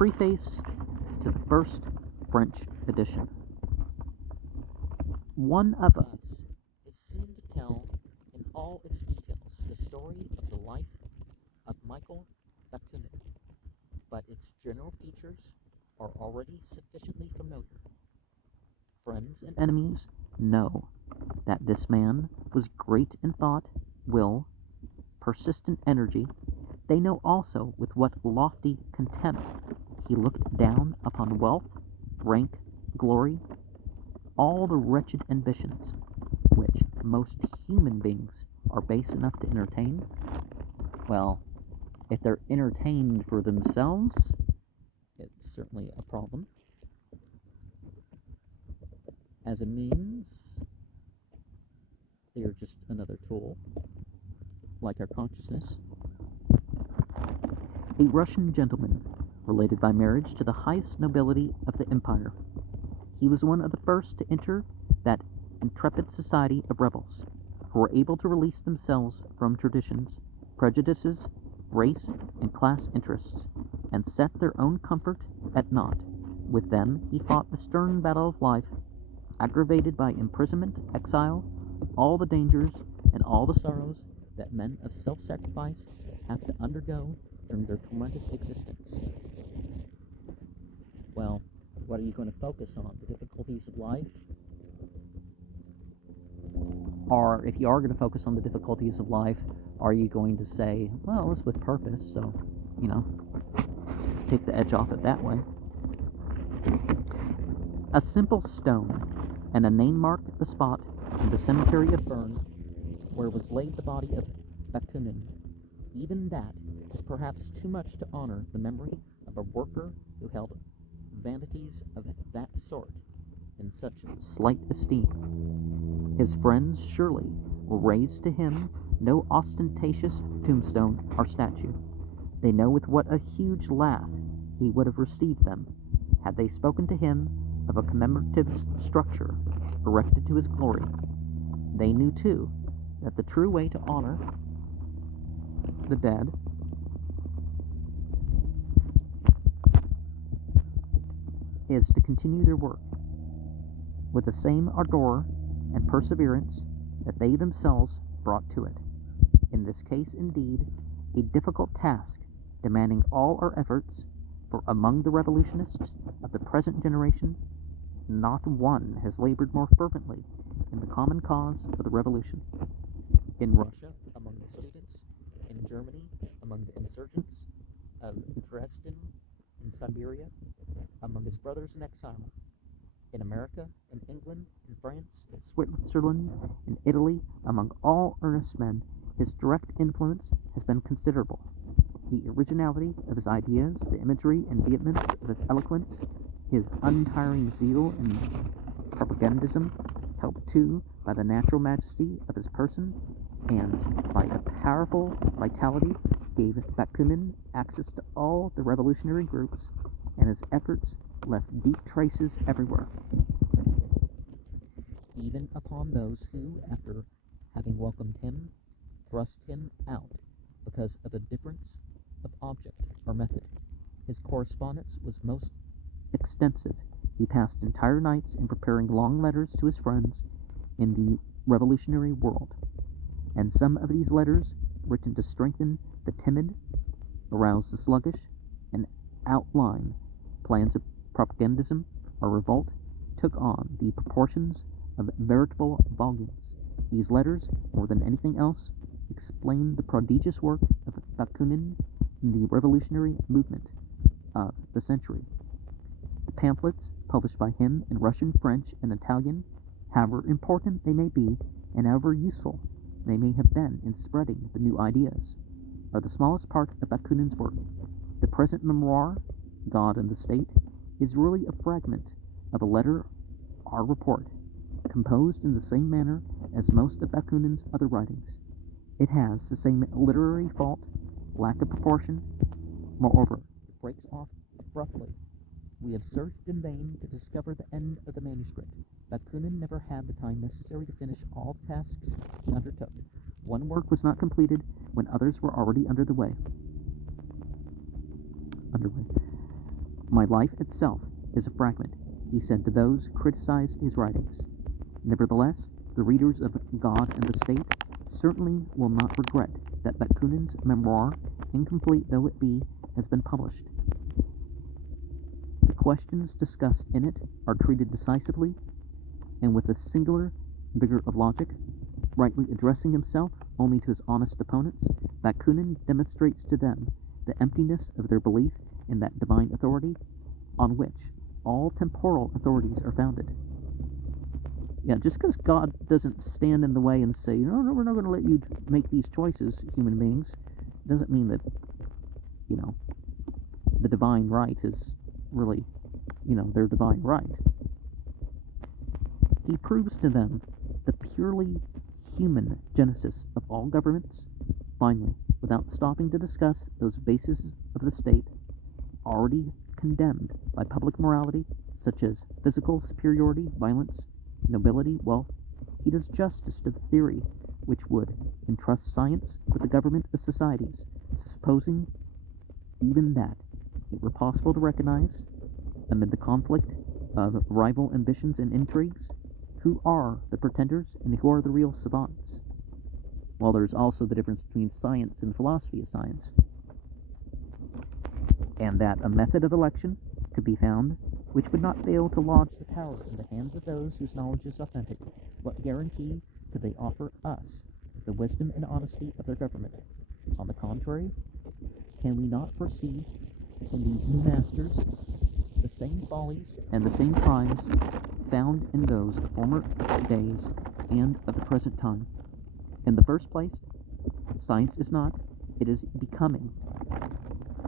Preface to the first French edition. One of Us is soon to tell in all its details the story of the life of Michael Bakunin, but its general features are already sufficiently familiar. Friends and enemies know that this man was great in thought, will, persistent energy. They know also with what lofty contempt he looked down upon wealth, rank, glory, all the wretched ambitions which most human beings are base enough to entertain. Well, if they're entertained for themselves, it's certainly a problem. As a means, they are just another tool, like our consciousness. A Russian gentleman, related by marriage to the highest nobility of the empire. He was one of the first to enter that intrepid society of rebels, who were able to release themselves from traditions, prejudices, race, and class interests, and set their own comfort at naught. With them he fought the stern battle of life, aggravated by imprisonment, exile, all the dangers and all the sorrows that men of self-sacrifice have to undergo during their tormented existence. Well, what are you going to focus on? The difficulties of life? Or if you are going to focus on the difficulties of life, are you going to say, well, it's with purpose, so, take the edge off it that way? A simple stone and a name marked the spot in the cemetery of Bern where was laid the body of Bakunin. Even that is perhaps too much to honor the memory of a worker who held vanities of that sort in such slight esteem. His friends surely will raise to him no ostentatious tombstone or statue. They know with what a huge laugh he would have received them had they spoken to him of a commemorative structure erected to his glory. They knew, too, that the true way to honor the dead is to continue their work with the same ardor and perseverance that they themselves brought to it. In this case, indeed, a difficult task demanding all our efforts, for among the revolutionists of the present generation, not one has labored more fervently in the common cause of the revolution. In Russia, among the students, in Germany, among the insurgents of Dresden, in Siberia, among his brothers in exile, in America, in England, in France, in Switzerland, in Italy, among all earnest men, his direct influence has been considerable. The originality of his ideas, the imagery and vehemence of his eloquence, his untiring zeal in propagandism, helped too by the natural majesty of his person, and by a powerful vitality gave Bakunin access to all the revolutionary groups, and his efforts left deep traces everywhere, even upon those who, after having welcomed him, thrust him out because of a difference of object or method. His correspondence was most extensive. He passed entire nights in preparing long letters to his friends in the revolutionary world, and some of these letters, written to strengthen the timid, arouse the sluggish, and outline plans of propagandism or revolt, took on the proportions of veritable volumes. These letters, more than anything else, explain the prodigious work of Bakunin in the revolutionary movement of the century. The pamphlets published by him in Russian, French, and Italian, however important they may be, and however useful they may have been in spreading the new ideas, are the smallest part of Bakunin's work. The present memoir, God and the State, is really a fragment of a letter or report, composed in the same manner as most of Bakunin's other writings. It has the same literary fault, lack of proportion. Moreover, it breaks off abruptly. We have searched in vain to discover the end of the manuscript. Bakunin never had the time necessary to finish all the tasks he undertook. One work was not completed when others were already underway. My life itself is a fragment, he said to those who criticized his writings. Nevertheless, the readers of God and the State certainly will not regret that Bakunin's memoir, incomplete though it be, has been published. The questions discussed in it are treated decisively and with a singular vigor of logic. Rightly addressing himself only to his honest opponents, Bakunin demonstrates to them the emptiness of their belief in that divine authority on which all temporal authorities are founded. Yeah, just because God doesn't stand in the way and say, no, we're not going to let you make these choices, human beings, doesn't mean that, the divine right is really, their divine right. He proves to them the purely human genesis of all governments, finally, without stopping to discuss those bases of the state already condemned by public morality, such as physical superiority, violence, nobility, wealth. He does justice to the theory which would entrust science with the government of societies, supposing even that it were possible to recognize, amid the conflict of rival ambitions and intrigues, who are the pretenders and who are the real savants. While there's also the difference between science and philosophy of science, and that a method of election could be found which would not fail to lodge the power in the hands of those whose knowledge is authentic. What guarantee could they offer us the wisdom and honesty of their government? On the contrary, can we not foresee in these new masters the same follies and the same crimes found in those of former days and of the present time? In the first place, science is not, it is becoming.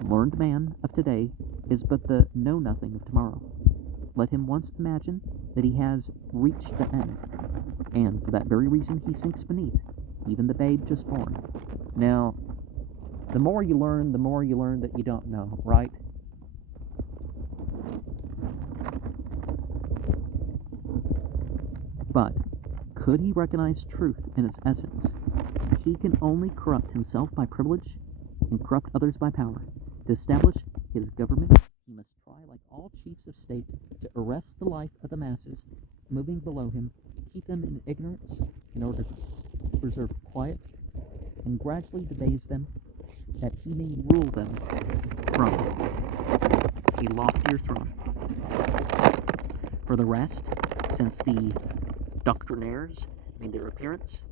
The learned man of today is but the know-nothing of tomorrow. Let him once imagine that he has reached the end, and for that very reason he sinks beneath, even the babe just born. Now, the more you learn that you don't know, right? But could he recognize truth in its essence? He can only corrupt himself by privilege and corrupt others by power. To establish his government, he must try, like all chiefs of state, to arrest the life of the masses moving below him, keep them in ignorance in order to preserve quiet, and gradually debase them, that he may rule them from a loftier throne. For the rest, since the doctrinaires made their appearance,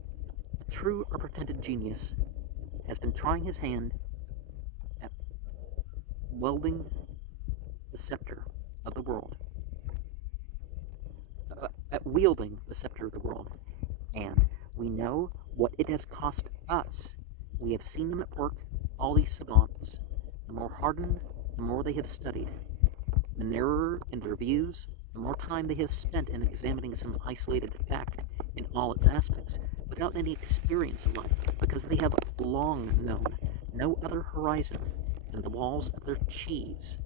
the true or pretended genius has been trying his hand at wielding the scepter of the world, and we know what it has cost us. We have seen them at work, all these savants. The more hardened, the more they have studied. The narrower in their views, the more time they have spent in examining some isolated fact in all its aspects, without any experience of life, because they have long known no other horizon than the walls of their cheese,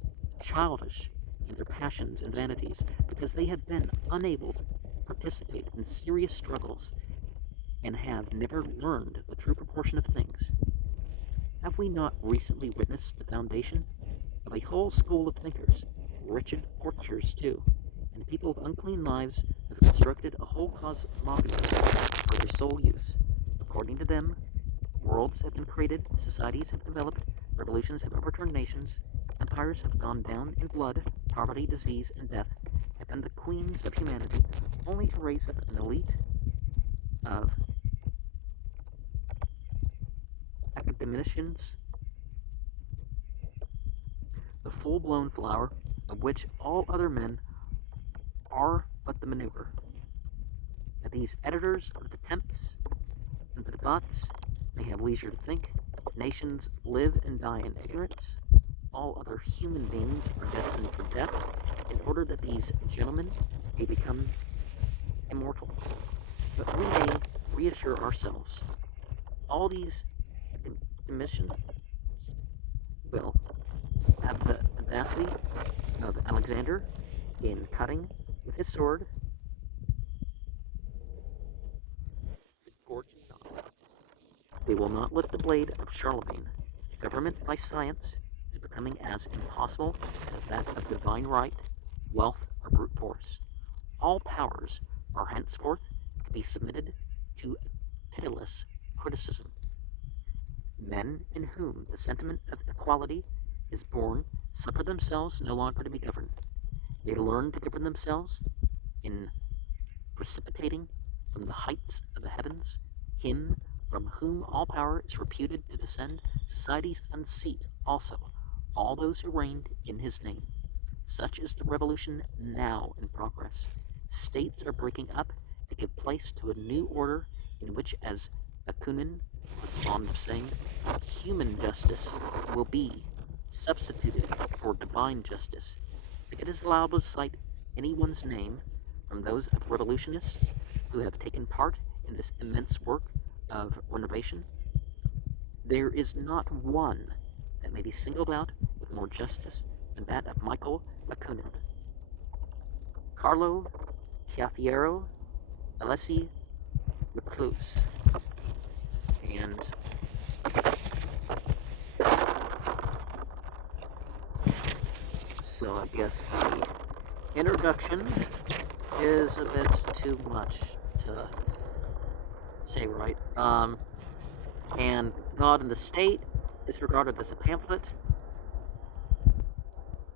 childish in their passions and vanities, because they have been unable to participate in serious struggles, and have never learned the true proportion of things. Have we not recently witnessed the foundation of a whole school of thinkers, wretched courtiers too, and people of unclean lives have constructed a whole cosmogony for their sole use? According to them, worlds have been created, societies have developed, revolutions have overturned nations, empires have gone down in blood, poverty, disease, and death have been the queens of humanity, only to raise up an elite of academicians, the full-blown flower of which all other men are but the manure. That these editors of the temps and the debats may have leisure to think, nations live and die in ignorance, all other human beings are destined for death, in order that these gentlemen may become immortal. But we may reassure ourselves, all these academicians will have the audacity of Alexander in cutting with his sword the Gorgon dawn. They will not lift the blade of Charlemagne. Government by science is becoming as impossible as that of divine right, wealth, or brute force. All powers are henceforth to be submitted to pitiless criticism. Men in whom the sentiment of equality is born suffer themselves no longer to be governed. They learn to govern themselves in precipitating from the heights of the heavens him from whom all power is reputed to descend. Societies unseat also all those who reigned in his name. Such is the revolution now in progress. States are breaking up to give place to a new order in which, as Bakunin was fond of saying, human justice will be substituted for divine justice. If it is allowable to cite anyone's name from those of revolutionists who have taken part in this immense work of renovation, there is not one that may be singled out with more justice than that of Michael Bakunin. Carlo Cafiero, Elisee Reclus, and so I guess the introduction is a bit too much to say, right? And God and the State is regarded as a pamphlet,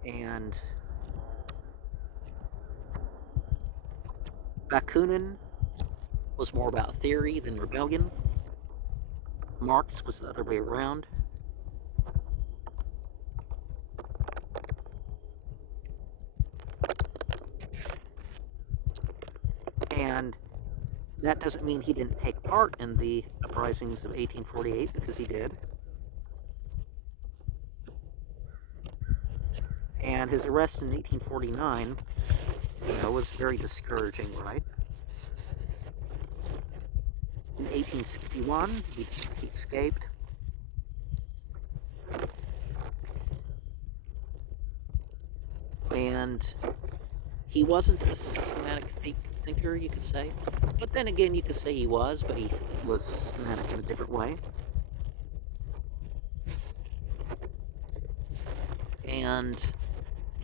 and Bakunin was more about theory than rebellion. Marx was the other way around. And that doesn't mean he didn't take part in the uprisings of 1848, because he did. And his arrest in 1849, was very discouraging, right? In 1861, he escaped. And he wasn't a systematic thinker, you could say. But then again, you could say he was, but he was systematic in a different way. And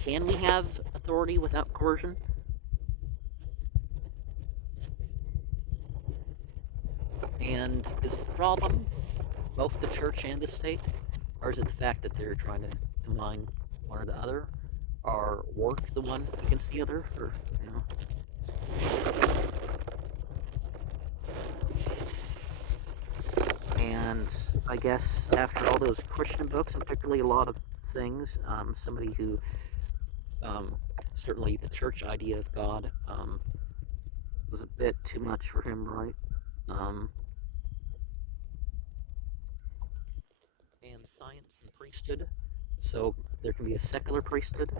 can we have authority without coercion? And is the problem both the church and the state? Or is it the fact that they're trying to combine one or the other? Or work the one against the other? Or, And I guess after all those Christian books, and particularly a lot of things, somebody who, certainly the church idea of God, was a bit too much for him, right? And science and priesthood. So there can be a secular priesthood.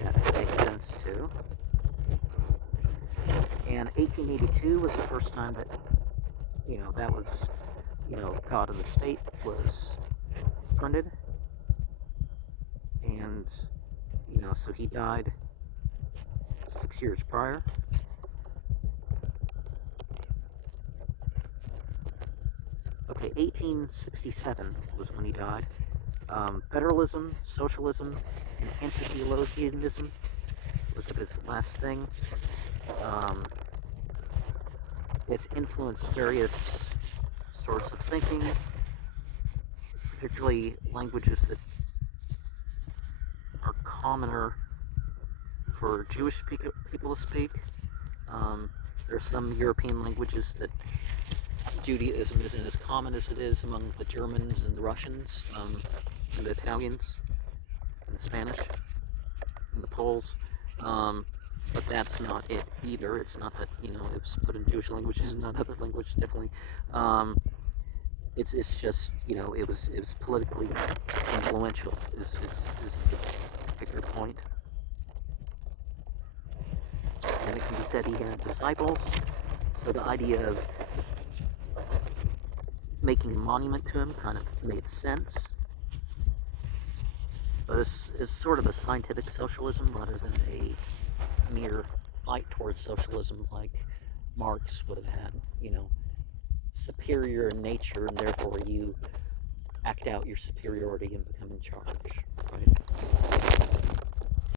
Yeah, that makes sense too. And 1882 was the first time that, that was, God of the State was printed. And, so he died 6 years prior. Okay, 1867 was when he died. Federalism, socialism, and anti-theologianism was his last thing. It's influenced various sorts of thinking, particularly languages that are commoner for Jewish people to speak. There are some European languages that Judaism isn't as common as it is among the Germans and the Russians, and the Italians, and the Spanish, and the Poles. But that's not it either. It's not that, it was put in Jewish languages and not other languages, definitely. It's just, it was politically influential is the particular point. And it can be said he had disciples, so the idea of making a monument to him kind of made sense. But it's sort of a scientific socialism rather than a mere fight towards socialism like Marx would have had, superior in nature, and therefore you act out your superiority and become in charge, right?